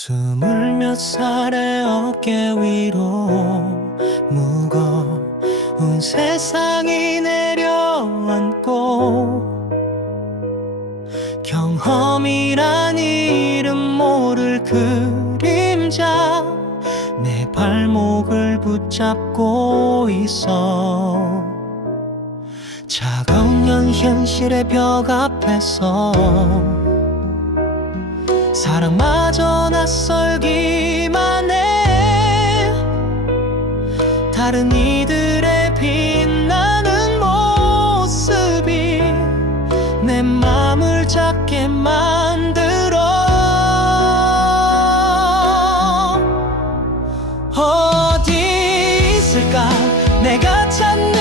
스물 몇 살의 어깨 위로 무거운 세상이 내려앉고 경험이란 이름 모를 그림자 내 발목을 붙잡고 있어 차가운 현 현실의 벽 앞에서 사랑마저 낯설기만 해. 다른 이들의 빛나는 모습이 내 맘을 작게 만들어. 어디 있을까? 내가 찾는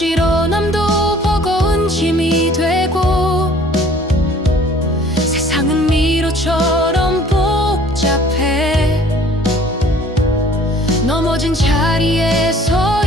부지런함도 버거운 짐이 되고 세상은 미로처럼 복잡해. 넘어진 자리에서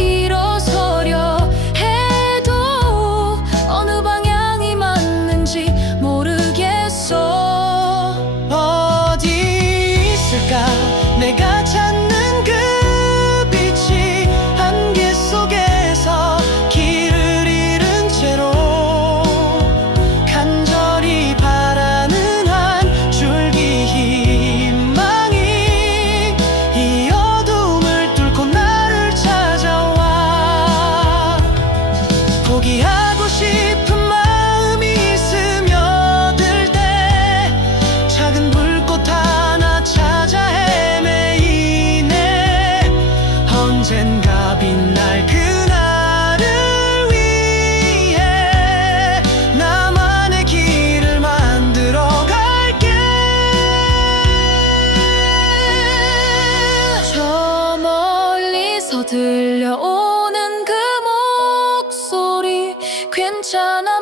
목